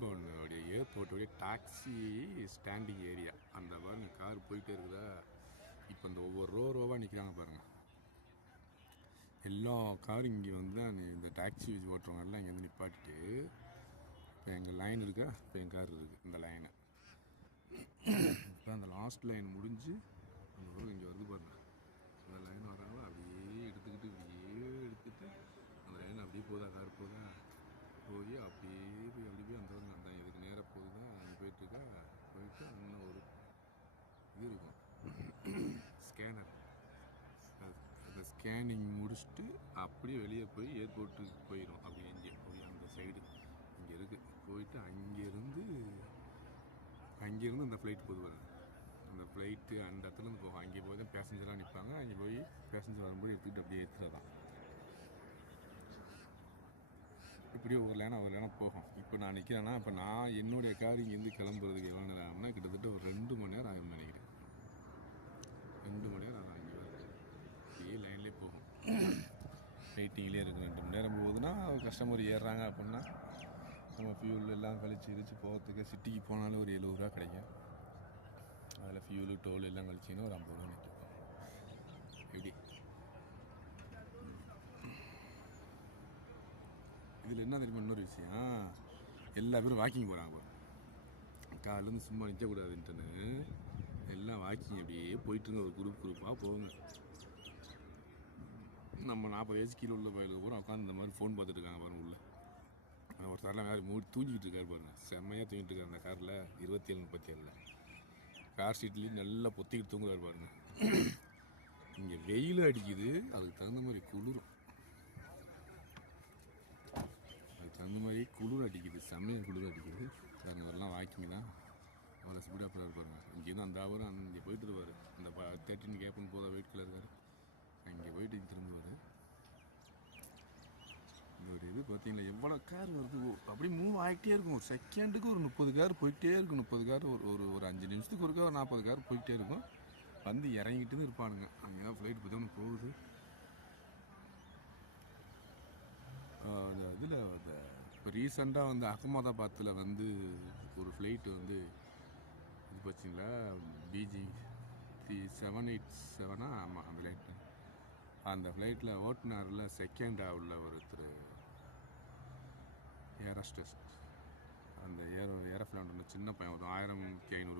மெல்போர்னுடைய ஏர்போர்ட்டுடைய taxi standing area. அந்த பாருங்க car போயிட்டே இருக்குதா. இப்போ இந்த ஒவ்வொரு ரோவாக நிற்கிறாங்க பாருங்கள். எல்லா காரும் இங்கே வந்து இந்த டாக்ஸி ஓட்டுறவங்க எல்லாம் இங்கே வந்து நிப்பாட்டிட்டு, இப்போ எங்கள் லைன் இருக்கா, இப்போ என் கார் இருக்குது இந்த லைனை. இப்போ அந்த லாஸ்ட் லைன் முடிஞ்சு அந்த ஊர் இங்கே வருது பாருங்க. அந்த லைன் வராங்களோ அப்படியே எடுத்துக்கிட்டு அந்த லைன் அப்படியே போதா, கார் போதா, போய் அப்படியே போய் அந்த இதுக்கு நேராக போகுதா, அங்கே போயிட்டுருக்கா. போயிட்டு இன்னும் ஒரு இது இருக்கும் ஸ்கேனர். அந்த ஸ்கேனிங் முடிச்சுட்டு அப்படியே வெளியே போய் ஏர்போர்ட்டுக்கு போயிடும். அப்படியே இங்கே போய் அந்த சைடு இங்கே இருக்குது. போயிட்டு அங்கேருந்து அந்த ஃப்ளைட் போது வருது. அந்த ஃப்ளைட்டு அந்த இடத்துலேருந்து போகும். அங்கே போய் தான் பேசஞ்சராக நிற்பாங்க. அங்கே போய் பேசஞ்சர் வரும்போது எடுத்துக்கிட்டு அப்படியே ஏற்றுறதான். இப்படியே ஒரு லேனாக போகும். இப்போ நான் நிற்கிறேன்னா, இப்போ நான் என்னுடைய கார் இங்கேருந்து கிளம்புறதுக்கு எவ்வளோ நேரம் ஆகும்னா, கிட்டத்தட்ட ஒரு 2 மணி நேரம் ஆகும்னு நினைக்கிறேன். 2 மணி நேரம் ஆகும். இங்கே அப்படியே லைன்லேயே போகும். வெயிட்டிங்லேயே இருக்குது. 2 மணி நேரம் போகுதுன்னா கஸ்டமர் ஏறுறாங்க அப்படின்னா நம்ம ஃபியூல் எல்லாம் கழிச்சு போகிறதுக்கு சிட்டிக்கு போனாலும் ஒரு 70 ரூபா கிடைக்கும். அதில் ஃபியூலு டோல் எல்லாம் கழிச்சிங்கன்னா ஒரு 50 ரூபா நிற்கும். எப்படி இதில் என்ன தெரியுமா இன்னொரு விஷயம், எல்லா பேரும் வாக்கிங் போகிறாங்க. காலேருந்து சும்மா நிற்கக்கூடாதுன்ட்டுன்னு எல்லாம் வாக்கிங் அப்படியே போயிட்டுருங்க. ஒரு குரூப்பாக போகுங்க. நம்ம 40 வயசு கீழே உள்ள பயிலுக்கு பூரா உட்காந்து இந்த மாதிரி ஃபோன் பார்த்துட்டு இருக்காங்க பாருங்க. உள்ள ஒரு தரலாம் வேறு மூடி தூங்கிட்டு இருக்காரு பாருங்க. செம்மையாக தூங்கிட்டு இருக்காரு அந்த காரில். 27-37 கார் சீட்லேயும் நல்லா பொத்திக்கிட்டு தூங்குறாரு பாருங்க. இங்கே வெயில் அடிக்குது, அதுக்கு தகுந்த மாதிரி குளிரும். குளிர் அடிக்குது, செம்மையாக குளிர் அடிக்குது. பாருங்க வரலாம் வாக்கிங் தான். அவ்வளோ ஸ்பீடாக போகிறாரு பாருங்க. இங்கேருந்து அந்த அவரும் அங்கே போயிட்டு இருப்பார். அந்த 13 கேப்புன்னு போதா வெயிட் கலர் இருக்காரு. அங்கே போயிட்டு திரும்புவார். இந்த ஒரு இது பார்த்தீங்களா, எவ்வளோ கார் வருது. அப்படியே மூவ் ஆகிட்டே இருக்கும். ஒரு செகண்டுக்கு ஒரு 30 கார் போயிட்டே இருக்கும். 30 கார் ஒரு 5 நிமிஷத்துக்கு ஒருக்கா ஒரு 40 கார் போயிட்டே இருக்கும். வந்து இறங்கிட்டுன்னு இருப்பானுங்க. அங்கே தான் ஃப்ளைட் பற்றி ஒன்று போகுது. இதில் இப்போ ரீசெண்டாக வந்து அகமதாபாத்தில் வந்து ஒரு ஃப்ளைட்டு வந்து இது பார்த்தீங்களா, BG 787 ஆமாம் அந்த ஃப்ளைட்டு. அந்த ஃப்ளைட்டில் ஓட்டுநரில் செகண்டாக உள்ள ஒருத்தர் ஏரோஸ்டஸ். அந்த ஏரோஃப்ளைன் ஒன்று சின்ன பையன், ஒரு 1500